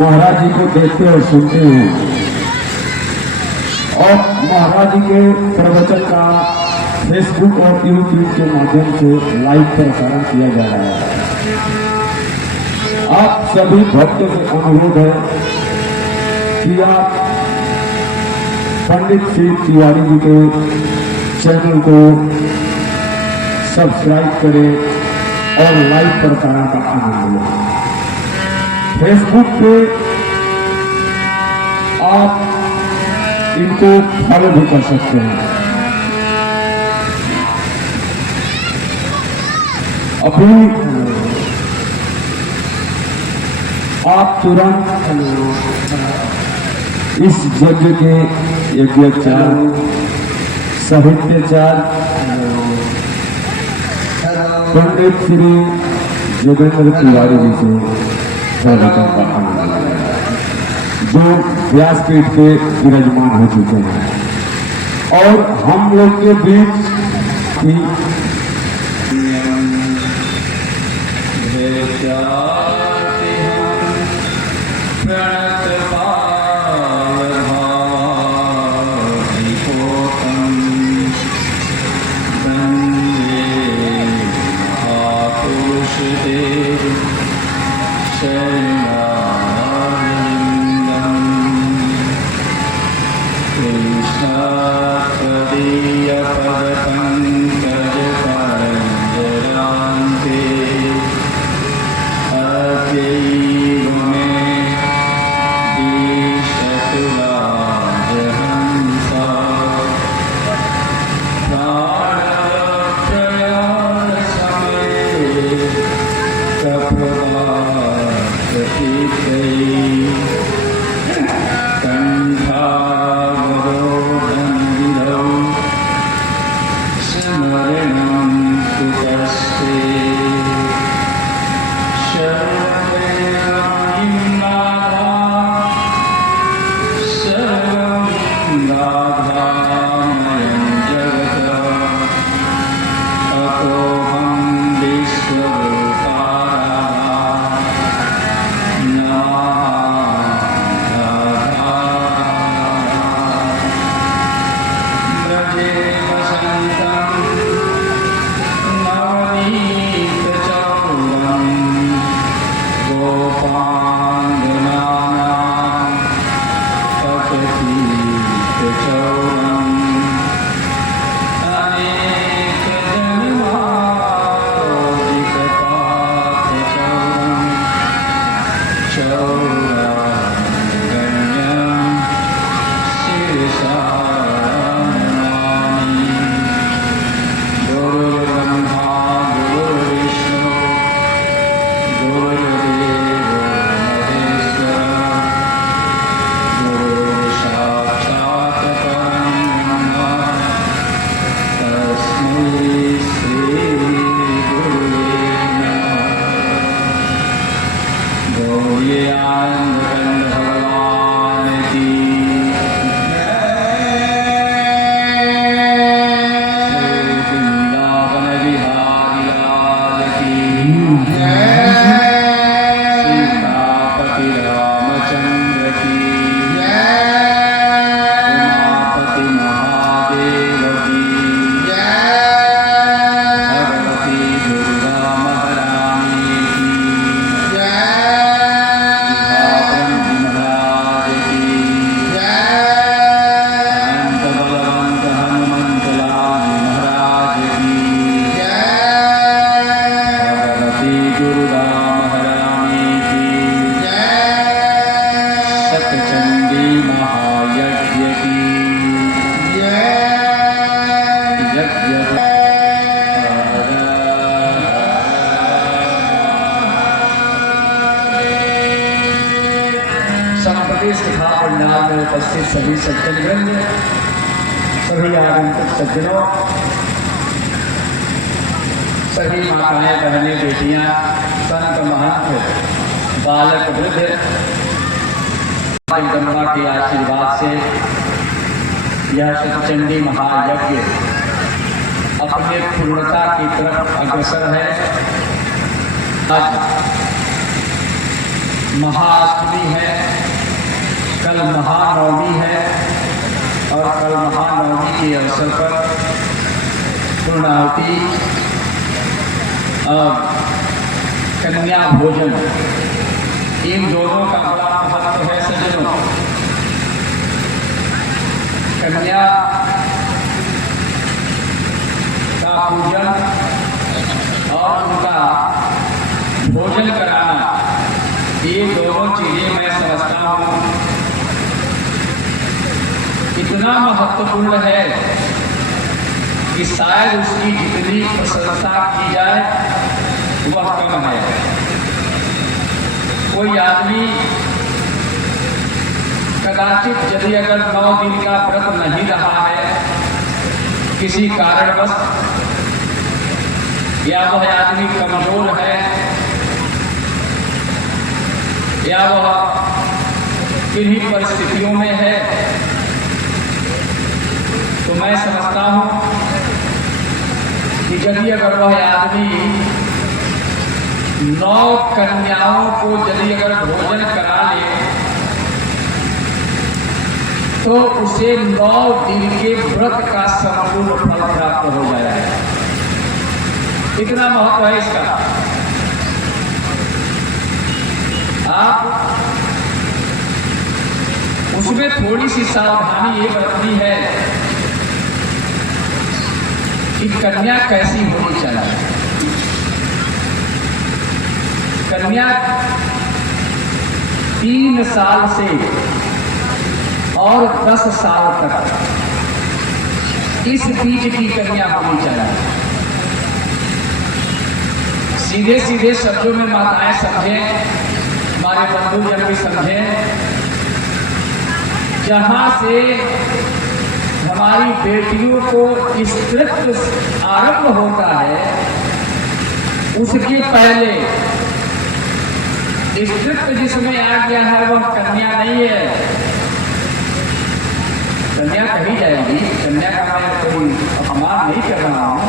महाराज जी को देखते और सुनते हुए और महाराज जी के प्रवचन का फेसबुक और यूट्यूब के माध्यम से लाइव प्रसारण किया जा रहा है। आप सभी भक्तों से अनुरोध है कि आप पंडित श्री तिवारी जी के चैनल को सब्सक्राइब करें और लाइव प्रसारण का आनंद लें। फेसबुक पे आप इनको फॉलो भी कर सकते हैं। अभी आप तुरंत इस यज्ञ के यज्ञाचार साहित्याचार पंडित श्री जोगेंद्र तिवारी जी से प्रवचन का आनंद लें, जो व्यासपीठ पे विराजमान हो चुके हैं और हम लोग के बीच की में उपस्थित सभी सज्जनवृंद, सभी आगंतुक सज्जनों, सभी माताएं, बहनें, बेटियां, संत महंत, बालक, वृद्ध, जगदम्बा के आशीर्वाद से यह सतचंडी महायज्ञ अपने पूर्णता की तरफ अग्रसर है। आज महाअष्टमी है, कल महानवमी है और कल महानवमी के अवसर पर पूर्णाहुति और कन्या भोजन, इन दोनों का बड़ा महत्व है सज्जनों। कन्या का पूजन और उनका भोजन कराना, ये दोनों चीजें मैं समझता हूँ इतना महत्वपूर्ण है कि शायद उसकी जितनी प्रशंसा की जाए वह कम है। कोई आदमी कदाचित यदि अगर 9 दिन का व्रत नहीं रहा है किसी कारणवश, या वह आदमी कमजोर है, या वह किन्हीं परिस्थितियों में है, तो मैं समझता हूं कि यदि अगर वह आदमी 9 कन्याओं को यदि अगर भोजन करा ले तो उसे 9 दिन के व्रत का संपूर्ण फल प्राप्त हो जाएगा। इतना महत्व है इसका। आप उसमें थोड़ी सी सावधानी ये बरतनी है कि कन्या कैसी होनी चाहिए। कन्या 3 साल से और 10 साल तक इस बीच की कन्या होनी चाहिए। सीधे सीधे शब्दों में माताएं समझें, हमारे बंधुजन भी समझें, जहां से हमारी बेटियों को स्त्रीत्व आरंभ होता है उसके पहले स्त्रीत्व जिसमें आ गया है वह कन्या नहीं है। कन्या कही जाएगी, कन्या का मैं कोई अपमान नहीं कर रहा हूं,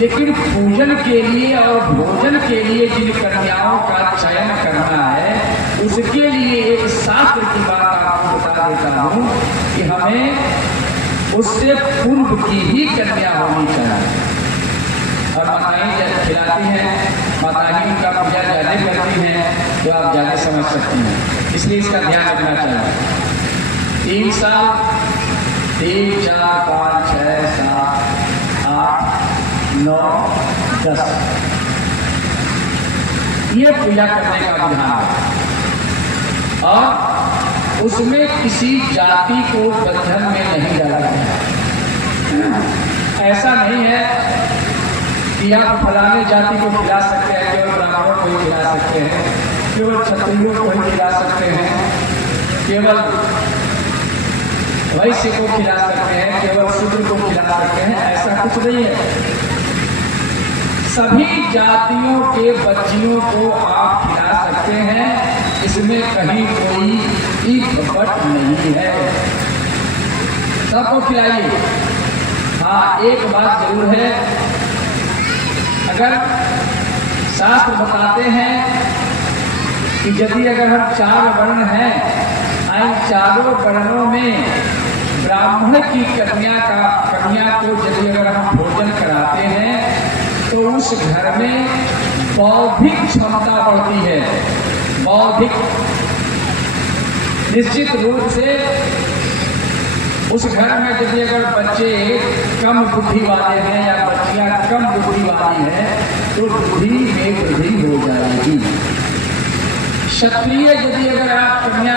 लेकिन पूजन के लिए और भोजन के लिए जिन कन्याओं का चयन करना है उसके लिए एक शास्त्र की बात आपको बता देता हूं कि हमें उससे पूर्व की ही कन्या होनी चाहिए। और माताएं जब खिलाती हैं, माताएं उनका पूजा ज्यादा करती हैं तो आप ज्यादा समझ सकती हैं, इसलिए इसका ध्यान रखना चाहिए। 3 साल 3, 4, 5, 6, 7, 8, 9, 10 ये पूजा करने का विधान है और उसमें किसी जाति को बंधन में नहीं डाला गया। ऐसा नहीं है कि आप फलाने जाति को खिला सकते हैं, केवल ब्राह्मणों को ही खिला सकते हैं, केवल क्षत्रियों को ही खिला सकते हैं, केवल वैश्य को खिला सकते हैं, केवल शूद्र को खिला सकते हैं, ऐसा कुछ नहीं है। सभी जातियों के बच्चियों को आप खिला सकते हैं, इसमें कहीं कोई इकट्ठ नहीं है, सबको खिलाइए। हाँ, एक बात जरूर है, अगर शास्त्र बताते हैं कि यदि अगर हम 4 वर्ण हैं, इन 4 वर्णों में ब्राह्मण की कन्या को यदि अगर हम भोजन कराते हैं तो उस घर में बौद्धिक क्षमता बढ़ती है। बौद्धिक निश्चित रूप से उस घर में यदि अगर बच्चे कम बुद्धि वाले हैं या बच्चियां कम बुद्धि वाली हैं तो बुद्धि में वृद्धि हो जाएगी। क्षत्रिय यदि अगर आप कन्या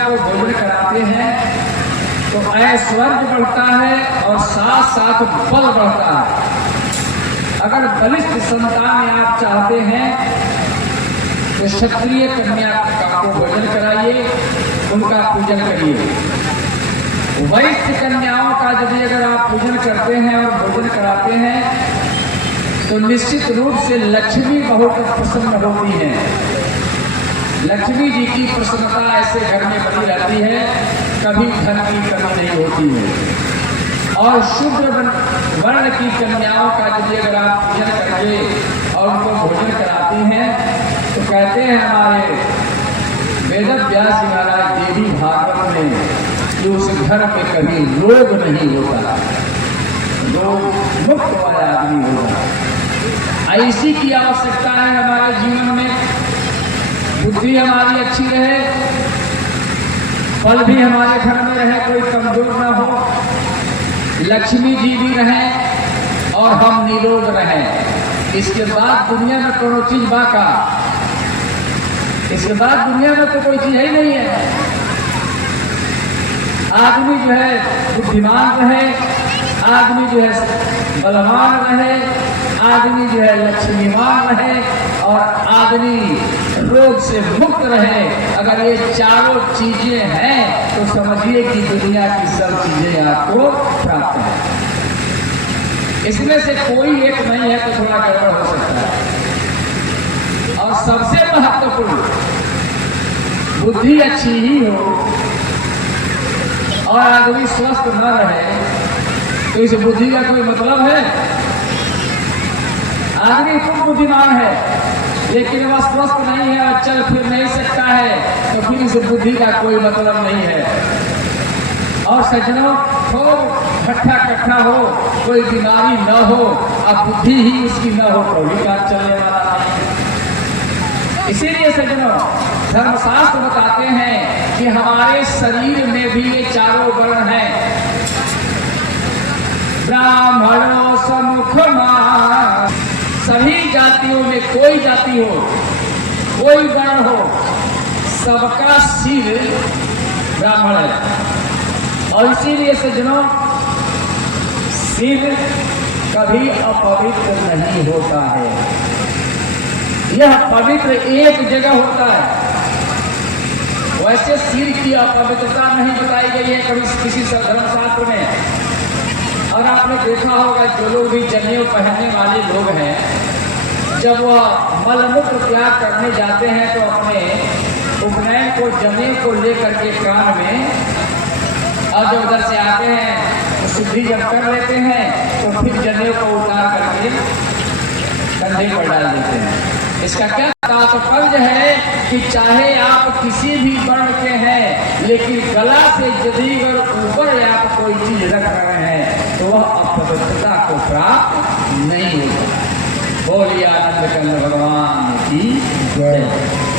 को भोजन कराते हैं तो ऐश्वर्य बढ़ता है और साथ साथ बल बढ़ता है। अगर बलिष्ठ संतान आप चाहते हैं तो क्षत्रिय कन्या को भोजन कराइए, उनका पूजन करिए। वैश्य कन्याओं का यदि अगर आप पूजन करते हैं और भोजन कराते हैं तो निश्चित रूप से लक्ष्मी बहुत प्रसन्न होती है। लक्ष्मी जी की प्रसन्नता ऐसे घर में बनी रहती है, कभी धन की कमी नहीं होती है। और शूद्र वर्ण की कन्याओं का यदि अगर आप पूजन करके और उनको भोजन कराती हैं तो कहते हैं हमारे वेद व्यास जी महाराज देवी भागवत में कि उस घर में कभी रोग नहीं होता, रोग मुक्त वाला आदमी होगा। ऐसी की आवश्यकता है हमारे जीवन में। बुद्धि हमारी अच्छी रहे, फल भी हमारे घर में रहे, कोई कमजोर ना हो, लक्ष्मी जी भी रहे और हम निरोग रहें। इसके बाद दुनिया में कोनो चीज बाका, इसके बाद दुनिया में तो कोई चीज ही नहीं है। आदमी जो है बुद्धिमान रहे, आदमी जो है बलवान रहे, आदमी जो है लक्ष्मीवान रहे और आदमी रोग से मुक्त रहे। अगर ये चारों चीजें हैं तो समझिए कि दुनिया की सब चीजें आपको प्राप्त है। इसमें से कोई एक नहीं है तो थोड़ा गड़बड़ हो सकता है। और सबसे महत्वपूर्ण, बुद्धि अच्छी ही हो और आदमी स्वस्थ न रहे तो इस बुद्धि का कोई मतलब है? आदमी खूब बुद्धिमान है लेकिन वह स्वस्थ नहीं है और चल फिर नहीं सकता है, तो फिर इस बुद्धि का कोई मतलब नहीं है। और सज्जनों, खूब भट्ठा कट्ठा हो, कोई बीमारी न हो, अब बुद्धि ही उसकी न हो तो भी काम चलने वाला नहीं। इसीलिए सज्जनों, धर्मशास्त्र बताते हैं कि हमारे शरीर में भी ये चारों वर्ण हैं। ब्राह्मणों समुखमा, सभी जातियों में कोई जाति हो, कोई वर्ण हो, सबका सिर ब्राह्मण है। और इसीलिए सज्जनों, सिर कभी अपवित्र नहीं होता है। यह पवित्र एक जगह होता है। वैसे सिर की अपवित्रता नहीं बताई गई है कभी किसी धर्मशास्त्र में। और आपने देखा होगा जो लोग भी जनेऊ पहनने वाले लोग हैं, जब वह मलमूत्र त्याग करने जाते हैं तो अपने उपनयन को, जनेऊ को लेकर के कान में, और जब उधर से आते हैं तो शुद्धि जब कर लेते हैं तो फिर जनेऊ को उतार करके कंधे पर डाल देते हैं। इसका क्या तात्पर्य है कि चाहे आप किसी भी वर्ण के हैं लेकिन गला से यदि ऊपर आप कोई चीज रख रहे हैं तो वह अपवित्रता को प्राप्त नहीं होगा। बोलिए आनंद कंद भगवान की जय।